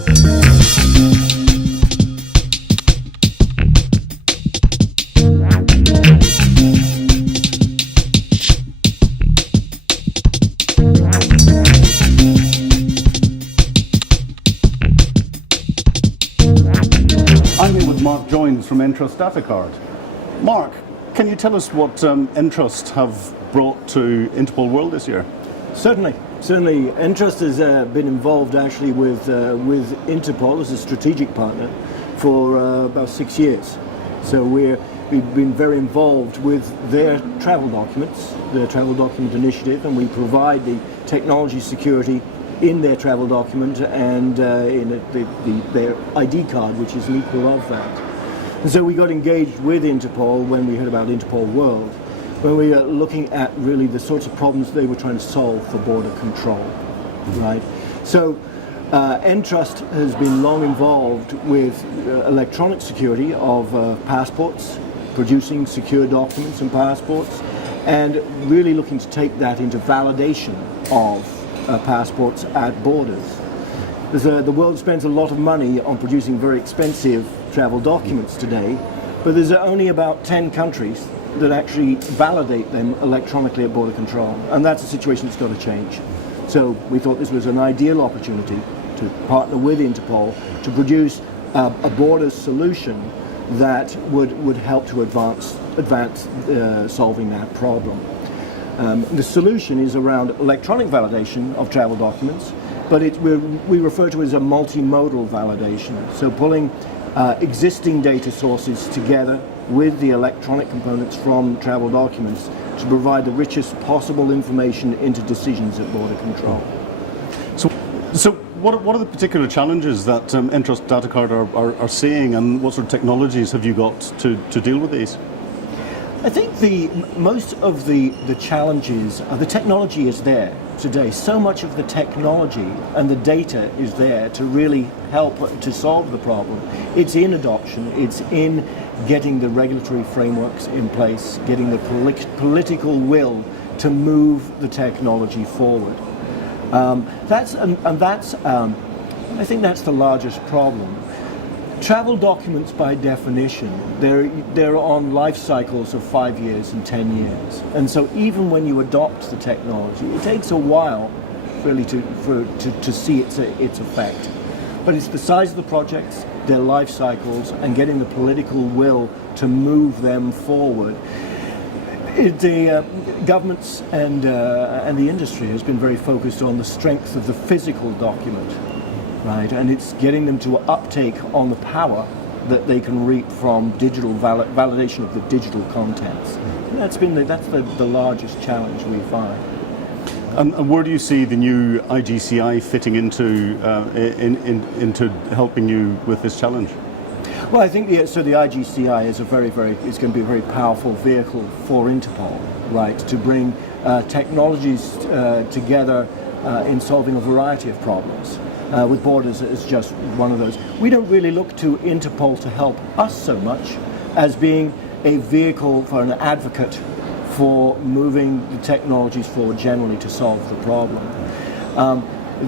I'm here with Mark Joynes from Entrust Datacard. Mark, can you tell us what Entrust have brought to Interpol World this year? Certainly. Entrust has been involved actually with Interpol as a strategic partner for about 6 years. So we've been very involved with their travel documents, their travel document initiative, and we provide the technology security in their travel document and in their ID card, which is an equal of that. And so we got engaged with Interpol when we heard about Interpol World, when we were looking at really the sorts of problems they were trying to solve for border control, right? So Entrust has been long involved with electronic security of passports, producing secure documents and passports, and really looking to take that into validation of passports at borders. The world spends a lot of money on producing very expensive travel documents today, but there's only about 10 countries that actually validate them electronically at border control, and that's a situation that's got to change. So we thought this was an ideal opportunity to partner with Interpol to produce a border solution that would help to advance solving that problem. The solution is around electronic validation of travel documents, but we refer to it as a multimodal validation. So pulling existing data sources together with the electronic components from travel documents to provide the richest possible information into decisions at border control. So what are the particular challenges that Entrust Datacard are seeing, and what sort of technologies have you got to deal with these? I think most of the challenges, the technology is there today. So much of the technology and the data is there to really help to solve the problem. It's in adoption, it's in getting the regulatory frameworks in place, getting the political will to move the technology forward. I think that's the largest problem. Travel documents, by definition, they're on life cycles of 5 years and 10 years, and so even when you adopt the technology, it takes a while, really, to see its effect. But it's the size of the projects, their life cycles, and getting the political will to move them forward. The governments and the industry has been very focused on the strength of the physical document. Right, and it's getting them to uptake on the power that they can reap from digital validation of the digital contents. And that's the largest challenge we find. And where do you see the new IGCI fitting into helping you with this challenge? Well, I think the IGCI is it's going to be a very powerful vehicle for Interpol, right, to bring technologies together in solving a variety of problems. With borders is just one of those. We don't really look to Interpol to help us so much as being a vehicle for an advocate for moving the technologies forward generally to solve the problem.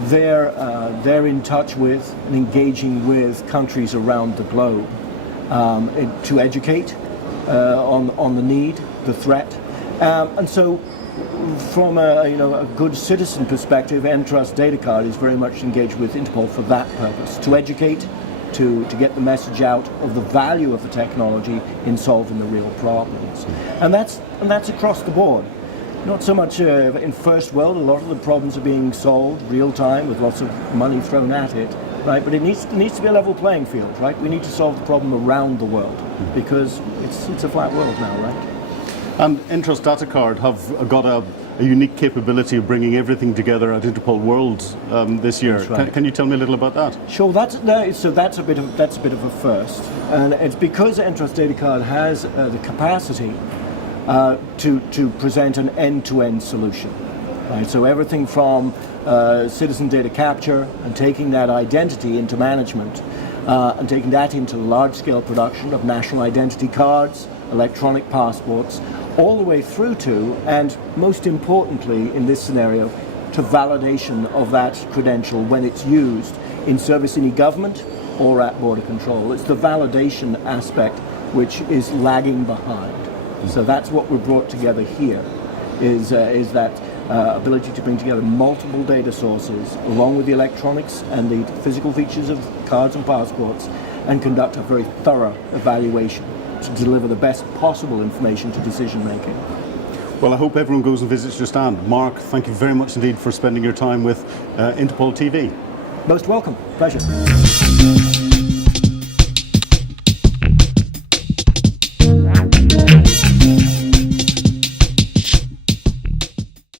They're in touch with and engaging with countries around the globe to educate on the need, the threat, and so. From a good citizen perspective, Entrust Datacard is very much engaged with Interpol for that purpose, to educate, to get the message out of the value of the technology in solving the real problems. And that's across the board. Not so much in first world, a lot of the problems are being solved real time with lots of money thrown at it, right? But it needs to be a level playing field, right? We need to solve the problem around the world because it's a flat world now, right? And Entrust Datacard have got a unique capability of bringing everything together at Interpol World this year. Right. Can you tell me a little about that? Sure. That's a bit of a first, and it's because Entrust Datacard has the capacity to present an end-to-end solution. Right. So everything from citizen data capture and taking that identity into management, and taking that into large-scale production of national identity cards, electronic passports, all the way through to, and most importantly in this scenario, to validation of that credential when it's used in service in e-government or at border control. It's the validation aspect which is lagging behind. So that's what we've brought together here, is that ability to bring together multiple data sources along with the electronics and the physical features of cards and passports, and conduct a very thorough evaluation to deliver the best possible information to decision making. Well, I hope everyone goes and visits your stand. Mark, thank you very much indeed for spending your time with Interpol TV. Most welcome. Pleasure.